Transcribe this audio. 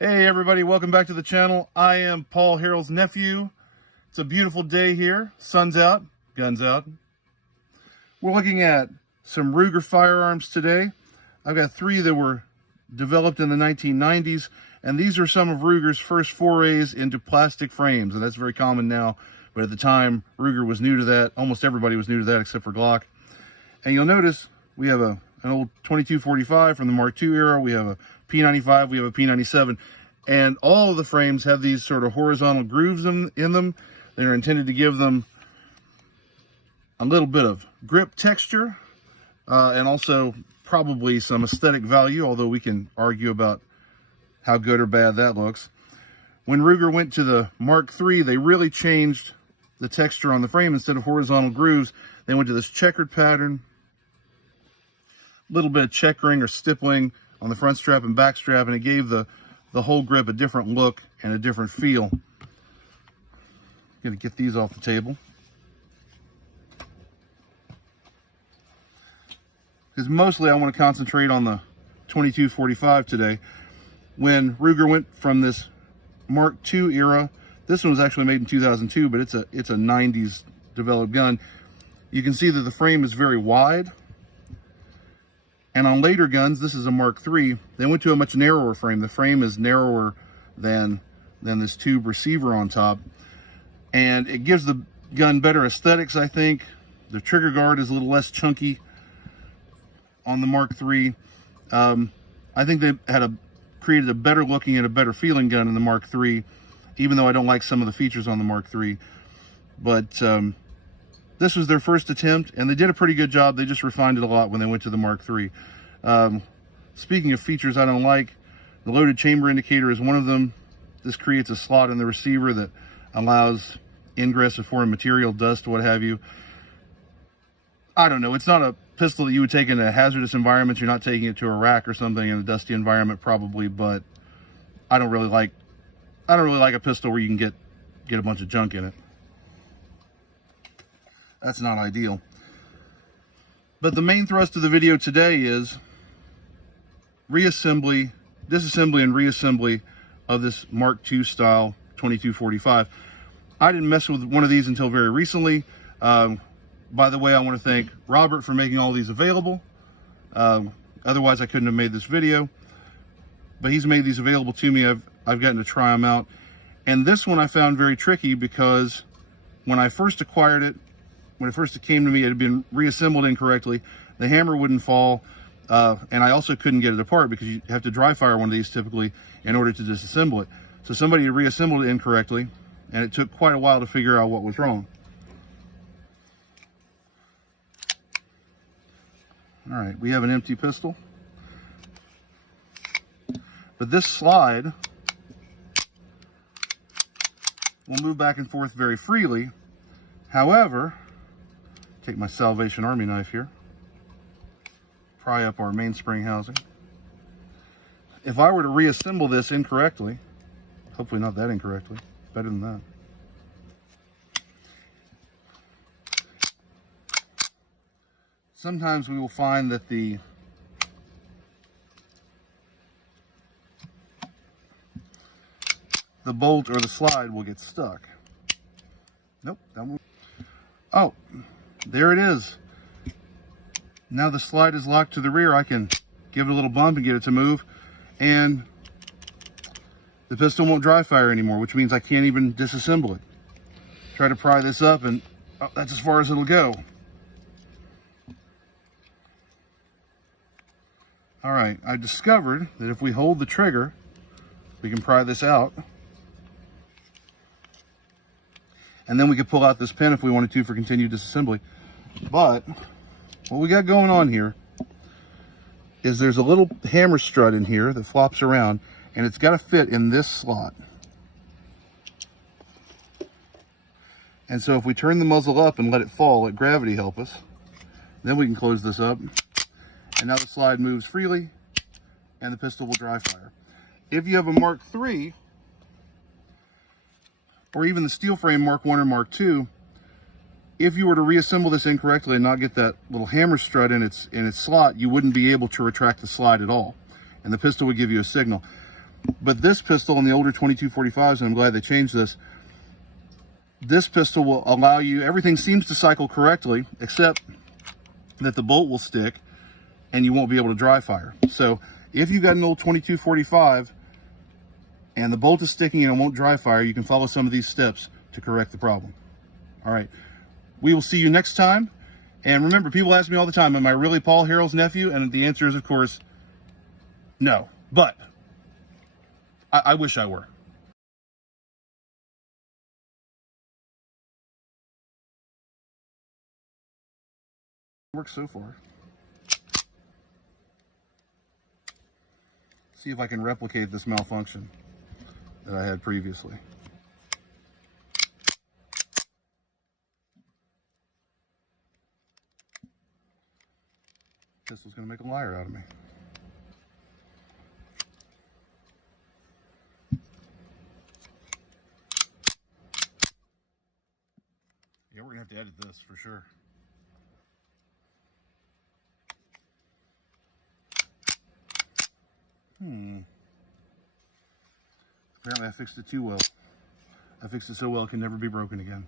Hey everybody, welcome back to the channel. I am Paul Harrell's nephew. It's a beautiful day here. Sun's out, guns out. We're looking at some Ruger firearms today. I've got three that were developed in the 1990s, and these are some of Ruger's first forays into plastic frames, and that's very common now, but at the time, Ruger was new to that. Almost everybody was new to that except for Glock. And you'll notice we have an old 2245 from the Mark II era. We have a P95, we have a P97, and all of the frames have these sort of horizontal grooves in them. They're intended to give them a little bit of grip texture and also probably some aesthetic value, although we can argue about how good or bad that looks. When Ruger went to the Mark III, they really changed the texture on the frame. Instead of horizontal grooves, they went to this checkered pattern, a little bit of checkering or stippling on the front strap and back strap, and it gave the whole grip a different look and a different feel. Gonna get these off the table, because mostly I want to concentrate on the 2245 today. When Ruger went from this Mark II era, this one was actually made in 2002, but it's a 90s developed gun. You can see that the frame is very wide. And on later guns, this is a Mark III, they went to a much narrower frame. The frame is narrower than this tube receiver on top. And it gives the gun better aesthetics, I think. The trigger guard is a little less chunky on the Mark III. I think they had created a better looking and a better feeling gun in the Mark III, even though I don't like some of the features on the Mark III. But this was their first attempt, and they did a pretty good job. They just refined it a lot when they went to the Mark III. Speaking of features I don't like, the loaded chamber indicator is one of them. This creates a slot in the receiver that allows ingress of foreign material, dust, what have you. I don't know. It's not a pistol that you would take in a hazardous environment. You're not taking it to a rack or something in a dusty environment, probably. But I don't really like a pistol where you can get a bunch of junk in it. That's not ideal. But the main thrust of the video today is disassembly and reassembly of this Mark II style 2245. I didn't mess with one of these until very recently. By the way, I want to thank Robert for making all these available. Otherwise, I couldn't have made this video. But he's made these available to me. I've gotten to try them out. And this one I found very tricky because when I first acquired it, when it first came to me, it had been reassembled incorrectly. The hammer wouldn't fall, and I also couldn't get it apart because you have to dry fire one of these typically in order to disassemble it. So somebody had reassembled it incorrectly, and it took quite a while to figure out what was wrong. All right, we have an empty pistol. But this slide will move back and forth very freely. However, take my Salvation Army knife here, pry up our mainspring housing. If I were to reassemble this incorrectly, hopefully not that incorrectly, better than that. Sometimes we will find that the bolt or the slide will get stuck. Nope, that won't. Oh, there it is. Now the slide is locked to the rear. I can give it a little bump and get it to move, and the pistol won't dry fire anymore, which means I can't even disassemble it. Try to pry this up, and that's as far as it'll go. All right, I discovered that if we hold the trigger, we can pry this out. And then we could pull out this pin if we wanted to for continued disassembly. But what we got going on here is there's a little hammer strut in here that flops around, and it's got to fit in this slot. And so if we turn the muzzle up and let it fall, let gravity help us, then we can close this up. And now the slide moves freely, and the pistol will dry fire. If you have a Mark III, or even the steel frame Mark I or Mark II, if you were to reassemble this incorrectly and not get that little hammer strut in its slot, you wouldn't be able to retract the slide at all, and the pistol would give you a signal. But this pistol in the older 2245s, and I'm glad they changed this pistol will allow you, everything seems to cycle correctly, except that the bolt will stick and you won't be able to dry fire. So if you got an old 2245 and the bolt is sticking and it won't dry fire, you can follow some of these steps to correct the problem. All right, we will see you next time. And remember, people ask me all the time, am I really Paul Harrell's nephew? And the answer is, of course, no. But I wish I were. Works so far. See if I can replicate this malfunction that I had previously. Pistol's gonna make a liar out of me. Yeah, we're gonna have to edit this for sure. Apparently I fixed it too well. I fixed it so well it can never be broken again.